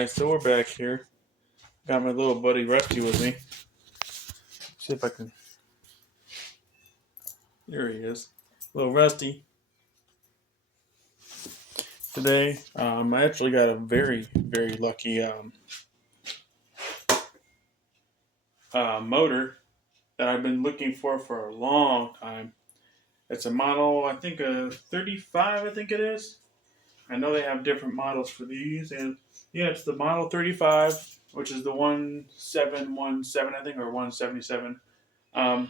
guys, so we're back here. Got my little buddy Rusty with me. See if I can. There he is, little Rusty. Today, I actually got a very, very lucky motor that I've been looking for a long time. It's a model, I think a 35, I think it is. I know they have different models for these, and yeah, it's the model 35, which is the 1717, I think, or 177. And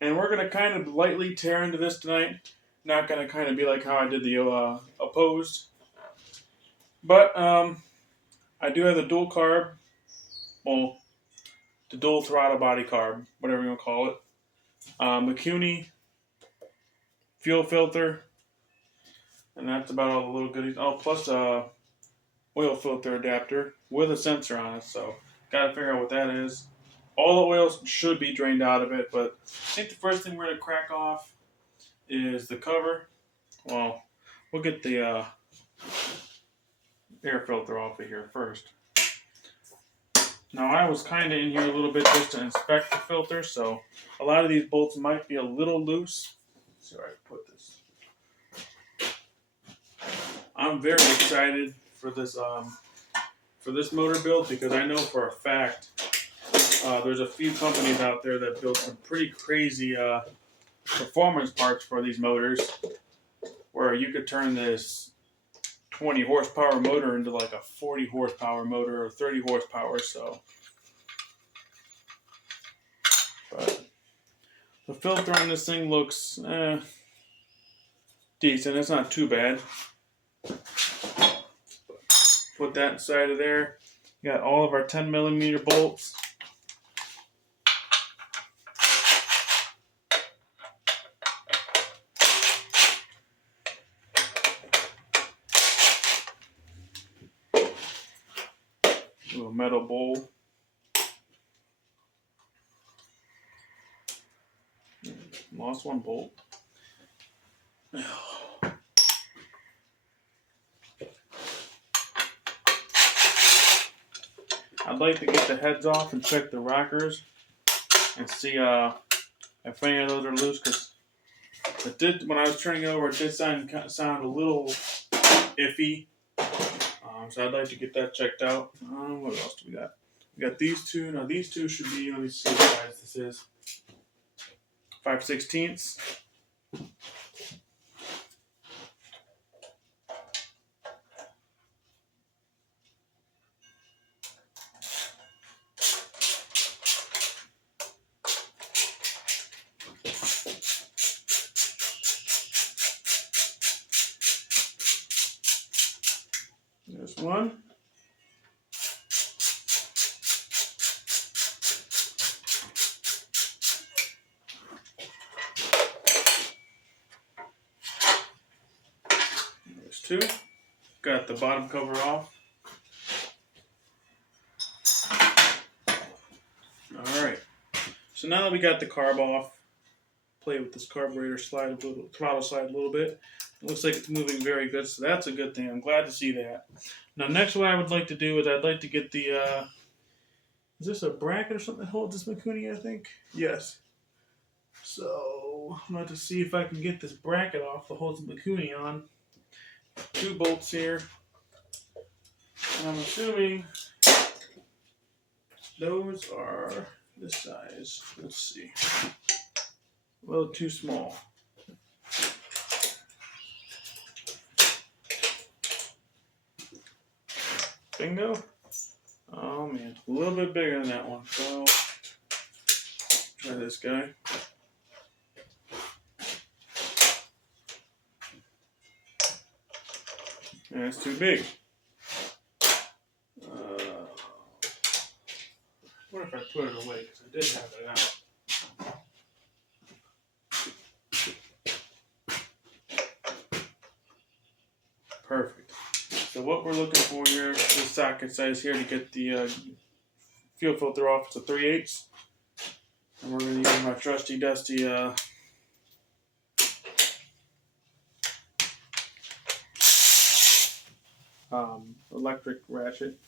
we're going to kind of lightly tear into this tonight. Not going to kind of be like how I did the opposed. But I do have the dual carb, well, the dual throttle body carb, whatever you want to call it. Mikuni fuel filter, and that's about all the little goodies. Oh, plus a oil filter adapter with a sensor on it. So got to figure out what that is. All the oils should be drained out of it, but I think the first thing we're going to crack off is the cover. Well, we'll get the air filter off of here first. Now, I was kind of in here a little bit just to inspect the filter, so a lot of these bolts might be a little loose. Let's see where I put this. I'm very excited for this motor build because I know for a fact there's a few companies out there that build some pretty crazy performance parts for these motors, where you could turn this 20 horsepower motor into like a 40 horsepower motor or 30 horsepower. So, but the filter on this thing looks decent. It's not too bad. Put that inside of there. Got all of our 10 millimeter bolts. Little metal bowl. Lost one bolt. I'd like to get the heads off and check the rockers and see if any of those are loose, because it did, when I was turning it over, it did sound a little iffy. So I'd like to get that checked out. What else do we got? We got these two. Now these two should be, let me see what size this is. 5/16. There's one. There's two. Got the bottom cover off. Alright. So now that we got the carb off, play with this carburetor throttle slide a little bit. It looks like it's moving very good, so that's a good thing. I'm glad to see that. Now, next what I would like to do is I'd like to get the, is this a bracket or something that holds this Mikuni, I think? Yes. So, I'm about to see if I can get this bracket off that holds the Mikuni on. Two bolts here. And I'm assuming those are this size. Let's see. A little too small. Bingo. Oh man, a little bit bigger than that one. So try this guy. And it's too big. What if I put it away? Because I did have it out. Perfect. So what we're looking for here, this socket size here to get the fuel filter off, it's a 3/8. And we're going to use my trusty dusty electric ratchet.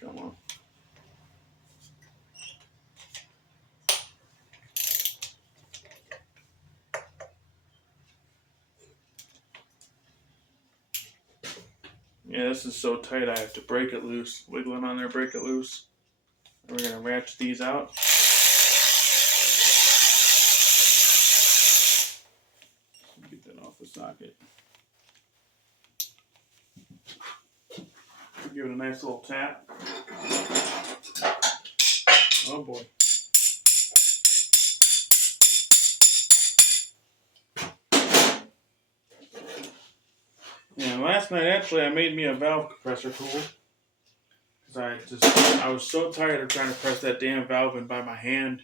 Come on. Yeah, this is so tight I have to break it loose. Wiggle it on there, break it loose. And we're going to ratchet these out. Get that off the socket. Give it a nice little tap. Oh boy. And last night actually I made me a valve compressor tool. Because I was so tired of trying to press that damn valve in by my hand.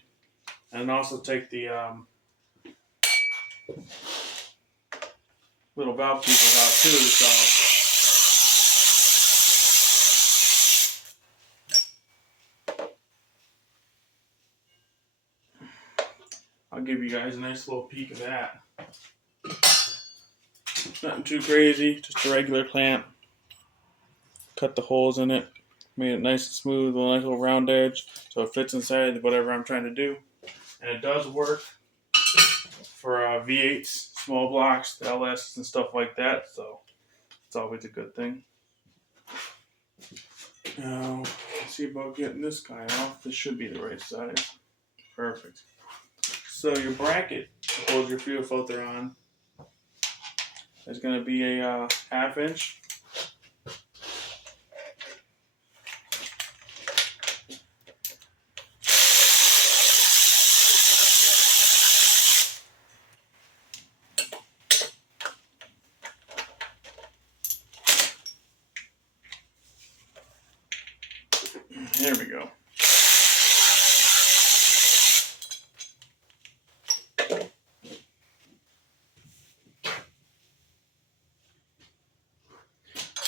And also take the little valve keepers out too. So I'll give you guys a nice little peek of that. Nothing too crazy, just a regular clamp. Cut the holes in it, made it nice and smooth with a nice little round edge so it fits inside whatever I'm trying to do. And it does work for V8s, small blocks, the LS and stuff like that, so it's always a good thing. Now, let's see about getting this guy off. This should be the right size. Perfect. So your bracket to hold your fuel filter on is going to be a 1/2 inch. There we go.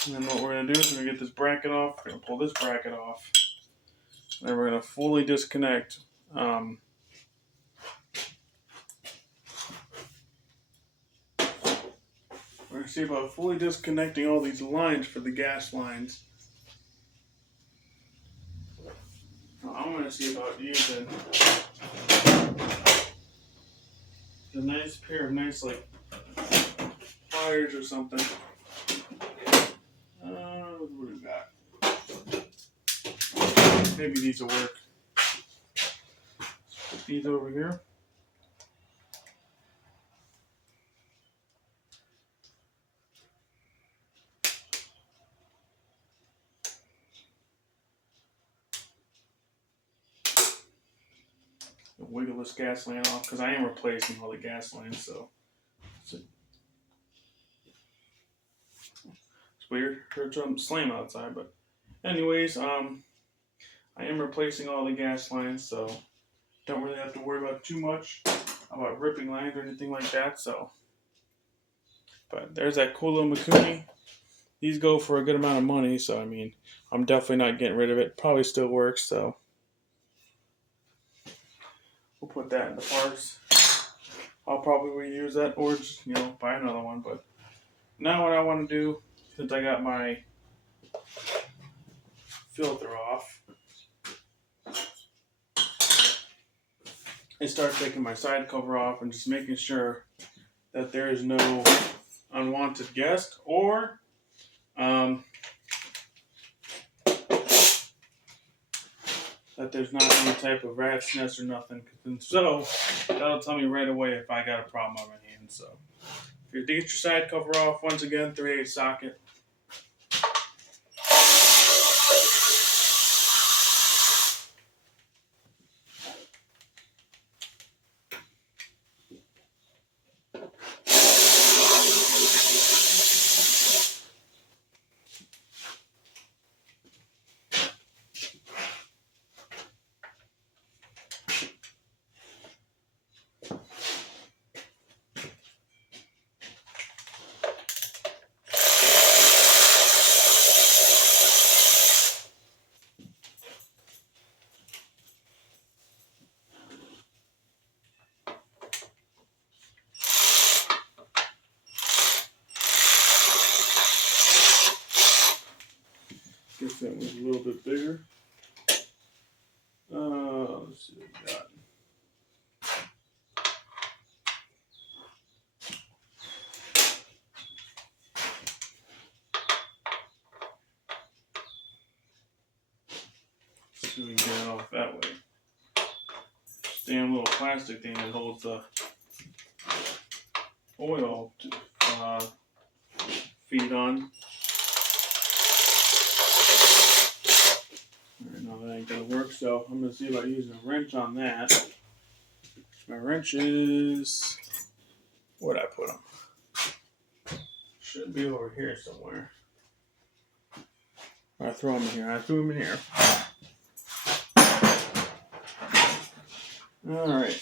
And then what we're going to do is we're going to get this bracket off. We're going to pull this bracket off. And then we're going to fully disconnect. We're going to see about fully disconnecting all these lines for the gas lines. Now I'm going to see about using a nice pair of nice like pliers or something. What do we got? Maybe these will work. Put these over here. Wiggle this gas line off because I am replacing all the gas lines, so it's weird. Heard some slam outside, but anyways, I am replacing all the gas lines, so don't really have to worry about too much about ripping lines or anything like that. So, but there's that cool little Mikuni. These go for a good amount of money, so I mean, I'm definitely not getting rid of it. Probably still works, so we'll put that in the parts. I'll probably reuse that or just, buy another one. But now what I want to do, since I got my filter off, is start taking my side cover off and just making sure that there is no unwanted guest or that there's not any type of rat's nest or nothing. And so that'll tell me right away if I got a problem on my hand. So if you get your side cover off, once again, 3/8 socket. Guess that was a little bit bigger. Let's see what we got. Let's see if we can get it off that way. Damn little plastic thing that holds the oil to feed on. Alright, no, that ain't gonna work, so I'm gonna see about using a wrench on that. My wrench is. Where'd I put them? Should be over here somewhere. I throw them in here. I threw them in here. Alright.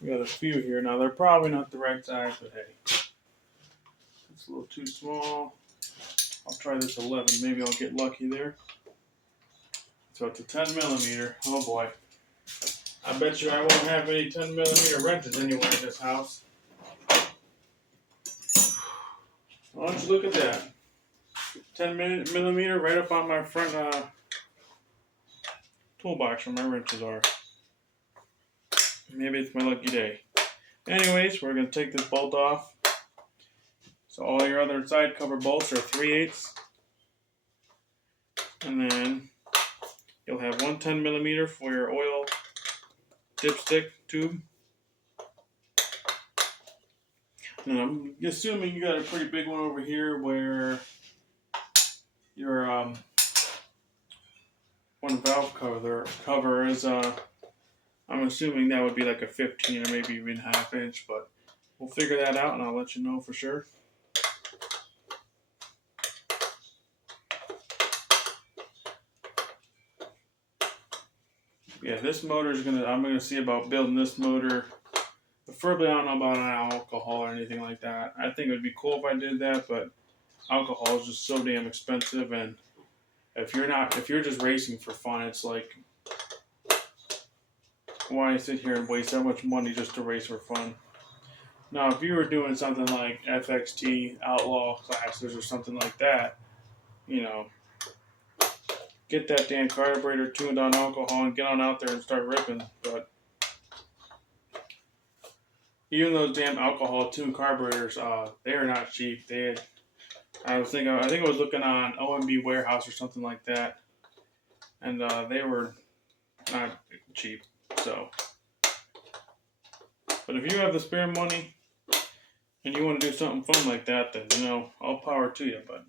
We got a few here. Now, they're probably not the right size, but hey. It's a little too small. I'll try this 11. Maybe I'll get lucky there. So it's a 10 millimeter. Oh boy. I bet you I won't have any 10 millimeter wrenches anywhere in this house. Why don't you look at that? 10 millimeter right up on my front toolbox where my wrenches are. Maybe it's my lucky day. Anyways, we're going to take this bolt off. So all your other side cover bolts are 3/8. And then you'll have one 10 millimeter for your oil dipstick tube. And I'm assuming you got a pretty big one over here where your one valve cover is I'm assuming that would be like a 15 or maybe even ½ inch, but we'll figure that out and I'll let you know for sure. Yeah, this motor is I'm gonna see about building this motor. Preferably, I don't know about an alcohol or anything like that. I think it would be cool if I did that, but alcohol is just so damn expensive, and if you're just racing for fun, it's like, why sit here and waste that much money just to race for fun? Now, if you were doing something like FXT, Outlaw classes, or something like that, you know, get that damn carburetor tuned on alcohol and get on out there and start ripping. But even those damn alcohol tuned carburetors, they are not cheap. I think I was looking on OMB Warehouse or something like that, and they were not cheap. So, but if you have the spare money and you want to do something fun like that, then all power to you. But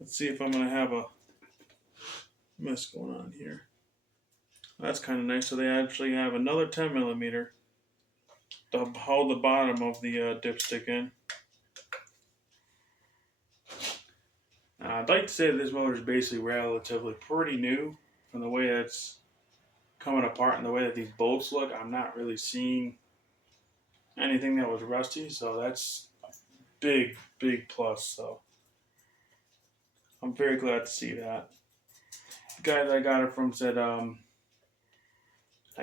let's see if I'm gonna have a mess going on here. That's kind of nice. So they actually have another 10 millimeter to hold the bottom of the dipstick in. I'd like to say that this motor is basically relatively pretty new from the way it's coming apart and the way that these bolts look. I'm not really seeing anything that was rusty, so that's a big, big plus. So I'm very glad to see that. The guy that I got it from said, I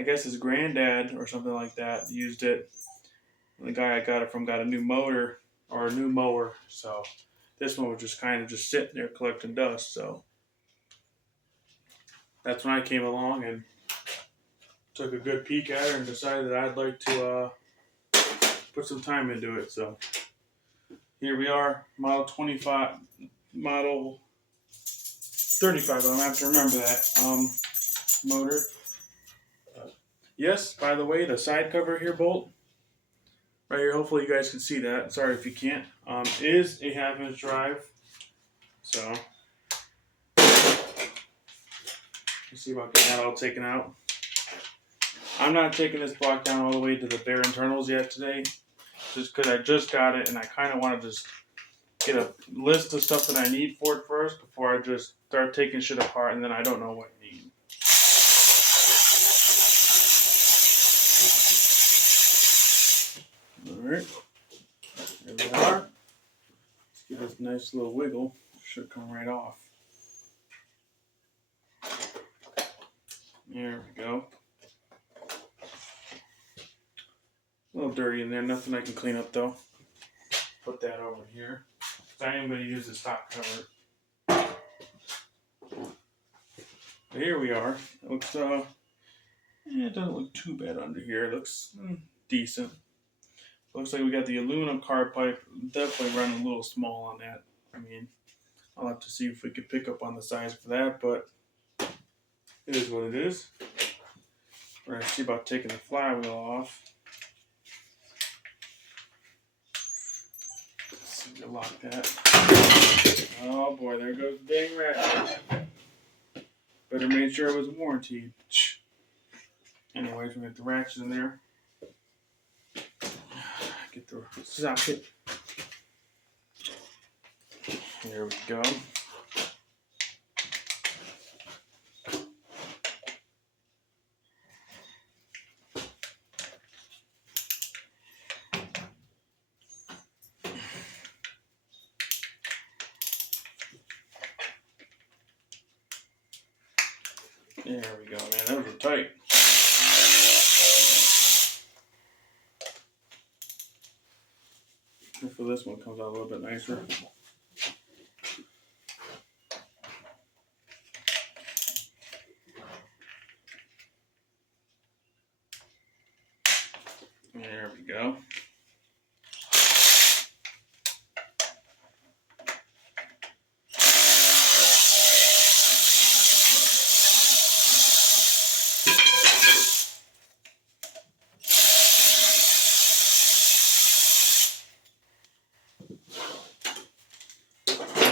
guess his granddad or something like that used it. And the guy I got it from got a new motor or a new mower, so this one was just kind of just sitting there collecting dust. So that's when I came along and took a good peek at her and decided that I'd like to put some time into it. So here we are, model 35, model 35. I'm gonna have to remember that motor. Yes, by the way, the side cover here bolt right here. Hopefully, you guys can see that. Sorry if you can't. Is a ½ inch drive. So let's see about getting that all taken out. I'm not taking this block down all the way to the bare internals yet today, just because I just got it and I kind of want to just get a list of stuff that I need for it first before I just start taking shit apart and then I don't know what I need. Alright, there we are. Let's give this a nice little wiggle. Should come right off. There we go. A little dirty in there, nothing I can clean up though. Put that over here. I am going to use the stock cover. But here we are. It looks, it doesn't look too bad under here. It looks decent. Looks like we got the aluminum carb pipe. Definitely running a little small on that. I mean, I'll have to see if we can pick up on the size for that, but it is what it is. We're going to see about taking the flywheel off. Let's see if we can lock that. Oh boy, there goes the dang ratchet. Better make sure it was warranted. Anyways, we got the ratchets in there. Get the socket. There we go. There we go, man. Those are tight. Hopefully this one comes out a little bit nicer. There we go.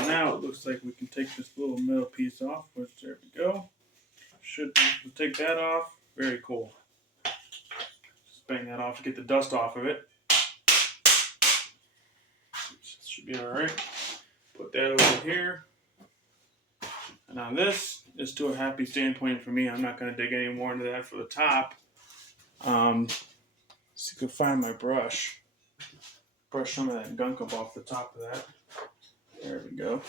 Now it looks like we can take this little metal piece off, which there we go. Should take that off. Very cool. Just bang that off to get the dust off of it. Should be alright. Put that over here. And now this is to a happy standpoint for me. I'm not going to dig any more into that for the top. So you can find my brush. Brush some of that gunk up off the top of that. There we go.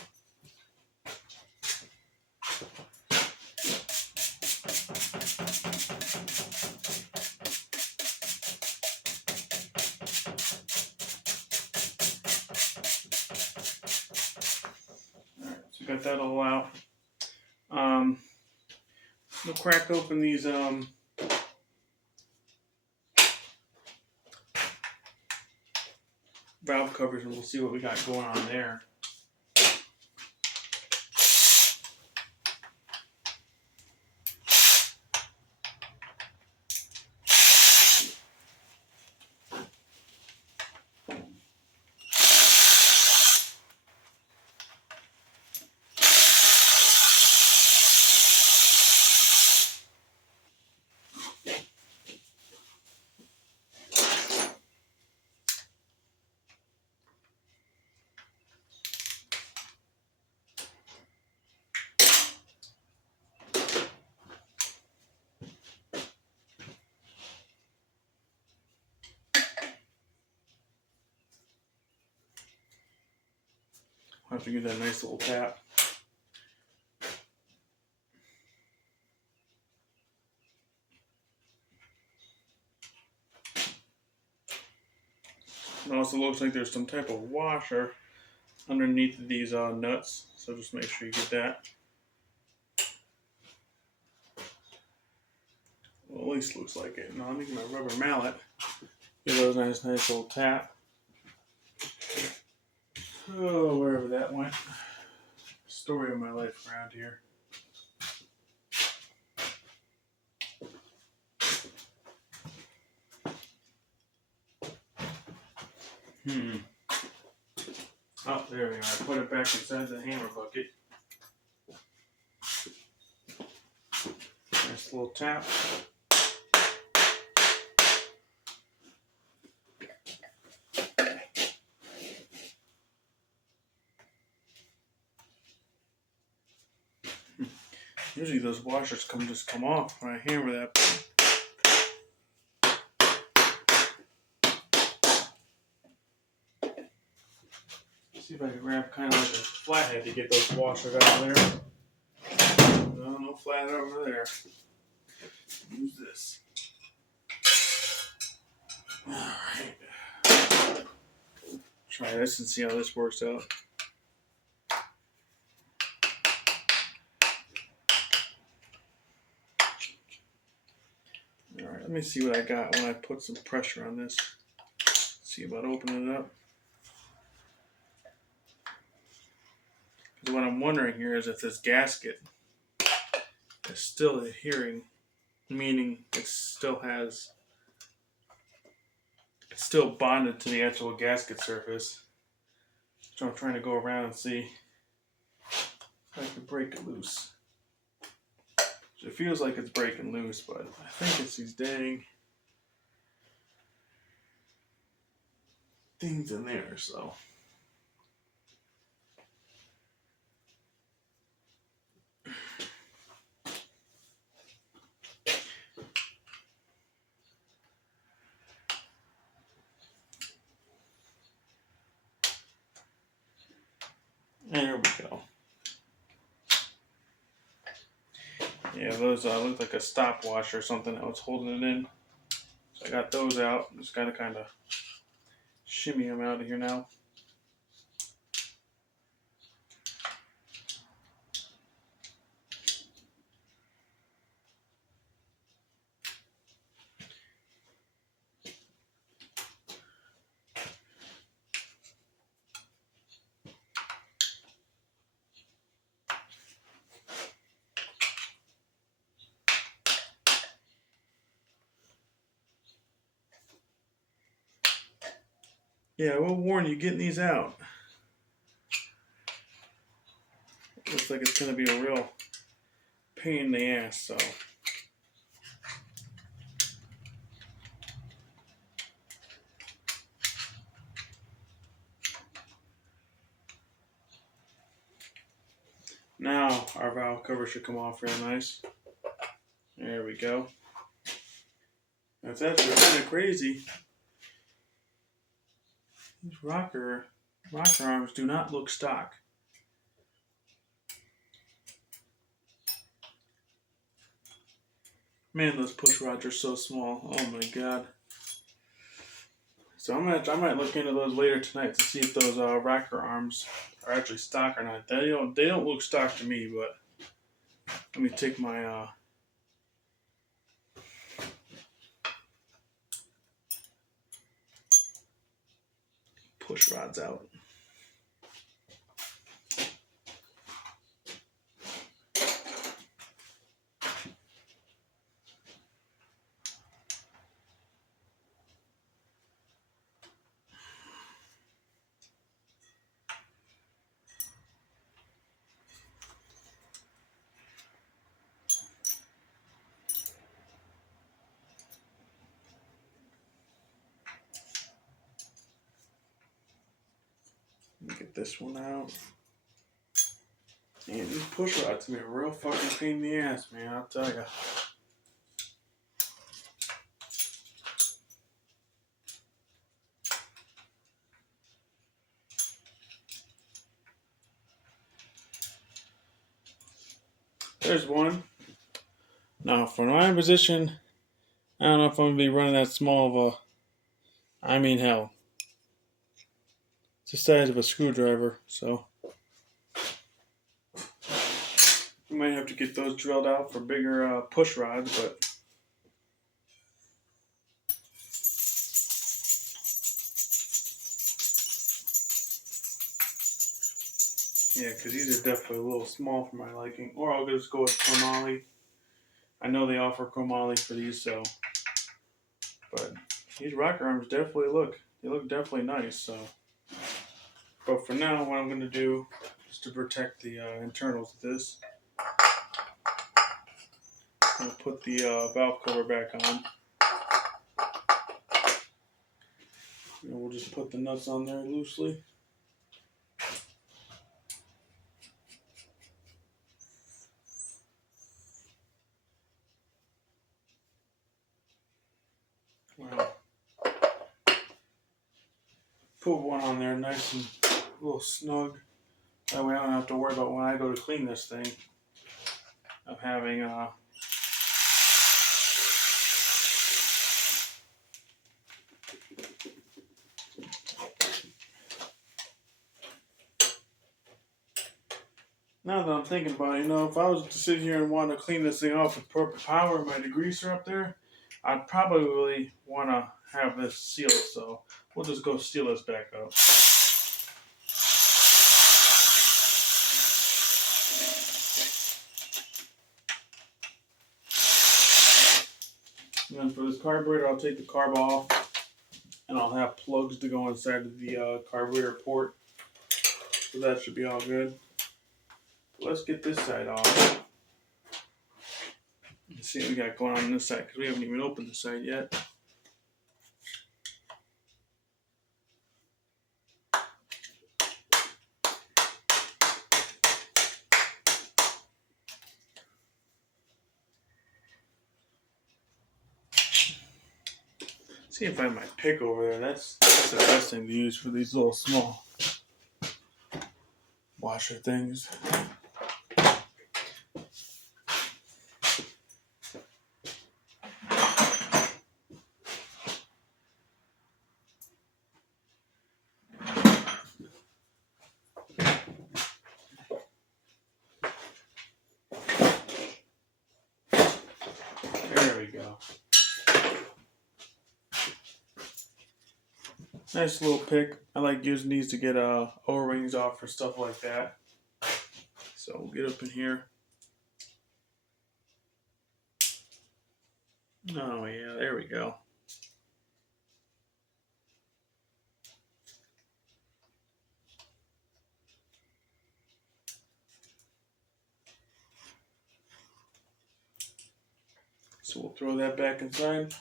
Alright, so we got that all out. We'll crack open these valve covers and we'll see what we got going on there. I'll have to give that a nice little tap. It also looks like there's some type of washer underneath these nuts, so just make sure you get that. Well, at least looks like it. Now let me get my rubber mallet. Give those a nice little tap. Oh, wherever that went. Story of my life around here. Oh, there we are. I put it back inside the hammer bucket. Nice little tap. Usually those washers just come off when I hammer that. See if I can grab kind of like a flathead to get those washers out of there. No flathead over there. use this. Alright. Try this and see how this works out. Alright, let me see what I got when I put some pressure on this. See about opening it up. Because what I'm wondering here is if this gasket is still adhering, meaning it's still bonded to the actual gasket surface. So I'm trying to go around and see if I can break it loose. So it feels like it's breaking loose, but I think it's these dang things in there, so. There we go. Yeah, those look like a stopwatch or something that was holding it in. So I got those out. Just gotta kind of shimmy them out of here now. Yeah, we'll warn you, getting these out. Looks like it's going to be a real pain in the ass, so. Now our valve cover should come off real nice. There we go. That's actually kind of crazy. These rocker arms do not look stock. Man, those push rods are so small. Oh my god. So I might look into those later tonight to see if those rocker arms are actually stock or not. They don't look stock to me, but let me take my push rods out. Get this one out. And these push rods can be a real fucking pain in the ass, man, I'll tell ya. There's one. Now, for my position, I don't know if I'm going to be running that small of a... I mean, hell. It's the size of a screwdriver, so... You might have to get those drilled out for bigger push rods, but... Yeah, because these are definitely a little small for my liking. Or I'll just go with chromoly. I know they offer chromoly for these, so... But these rocker arms definitely look definitely nice, so... But for now, what I'm going to do, just to protect the internals of this, I'm going to put the valve cover back on. And we'll just put the nuts on there loosely. Wow. Put one on there nice and a little snug. That way I don't have to worry about when I go to clean this thing of having Now that I'm thinking about it, if I was to sit here and want to clean this thing off with proper power and my degreaser up there, I'd probably want to have this sealed. So we'll just go seal this back up. And then for this carburetor, I'll take the carb off, and I'll have plugs to go inside of the carburetor port. So that should be all good. Let's get this side off. Let's see what we got going on this side, because we haven't even opened the side yet. See if I have my pick over there. That's the best thing to use for these little small washer things. There we go. Nice little pick. I like using these to get O-rings off for stuff like that. So we'll get up in here. Oh yeah, there we go. So we'll throw that back inside.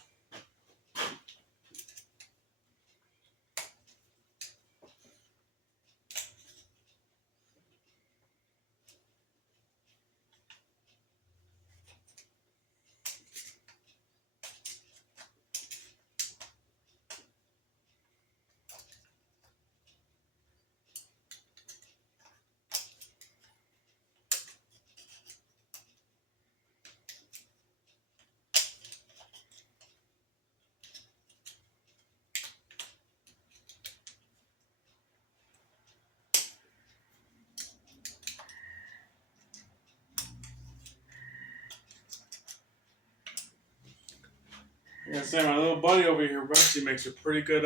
Like I said, my little buddy over here, Rusty, makes a pretty good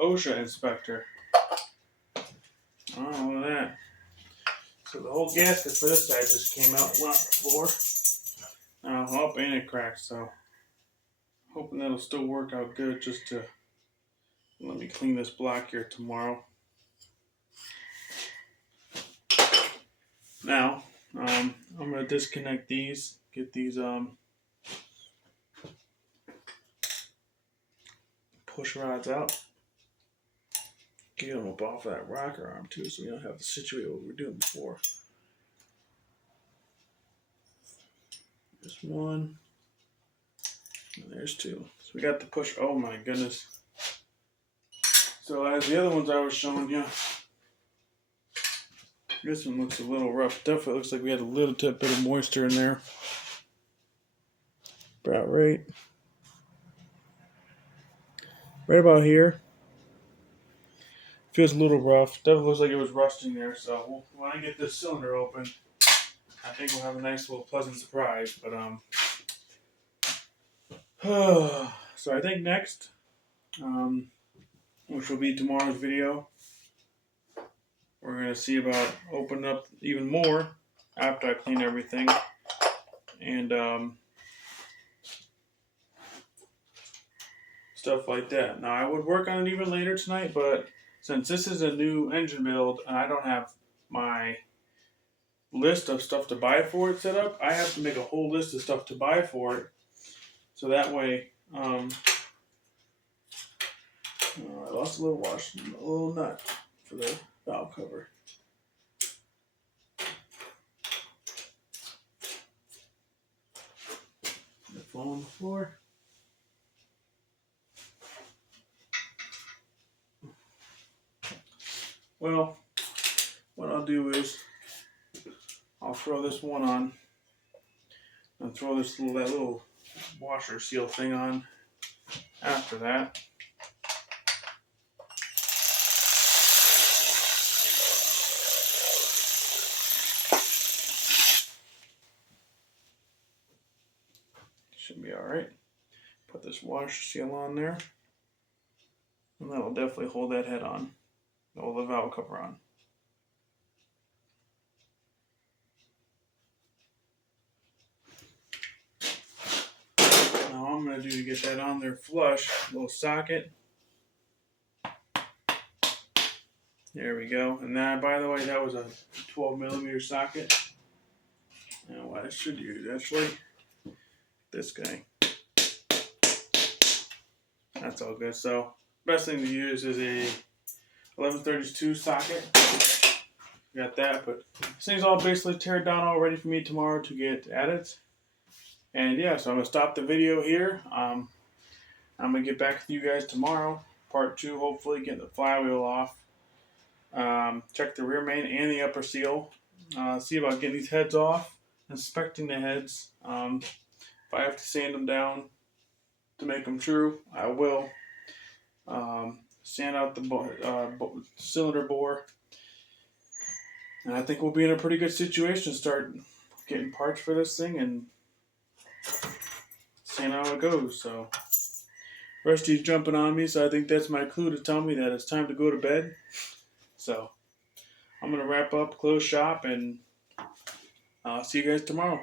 OSHA inspector. Oh, look at that. So the whole gasket for this side just came out and went on the floor. Oh, and it cracked, so hoping that'll still work out good. Just to let me clean this block here tomorrow. Now, I'm going to disconnect these, get these push rods out. Get them up off of that rocker arm too, so we don't have to situate what we were doing before. There's one, and there's two. So we got the push. Oh my goodness. So as the other ones I was showing you, this one looks a little rough. Definitely looks like we had a little bit of moisture in there. About right about here. Feels a little rough. Definitely looks like it was rusting there. So when I get this cylinder open, I think we'll have a nice little pleasant surprise. But so I think next, which will be tomorrow's video, we're gonna see about opening up even more after I clean everything, and stuff like that. Now I would work on it even later tonight, but since this is a new engine build and I don't have my list of stuff to buy for it set up, I have to make a whole list of stuff to buy for it. So that way, I lost a little nut for the valve cover. The phone on the floor. Well, what I'll do is I'll throw this one on and throw that little washer seal thing on after that. Should be alright. Put this washer seal on there. And that'll definitely hold that head on. Hold the valve cover on. Now all I'm going to do to get that on there flush, little socket. There we go. And that, by the way, that was a 12mm socket. And what I should use, actually, this guy. That's all good. So, best thing to use is a 1132 socket. Got that, but this thing's all basically teared down all ready for me tomorrow to get at it. And yeah, so I'm going to stop the video here. I'm going to get back with you guys tomorrow. Part 2, hopefully, getting the flywheel off. Check the rear main and the upper seal. See about getting these heads off. Inspecting the heads. If I have to sand them down to make them true, I will. Sand out the cylinder bore. And I think we'll be in a pretty good situation to start getting parts for this thing and seeing how it goes. So Rusty's jumping on me, so I think that's my clue to tell me that it's time to go to bed. So I'm going to wrap up, close shop, and I'll see you guys tomorrow.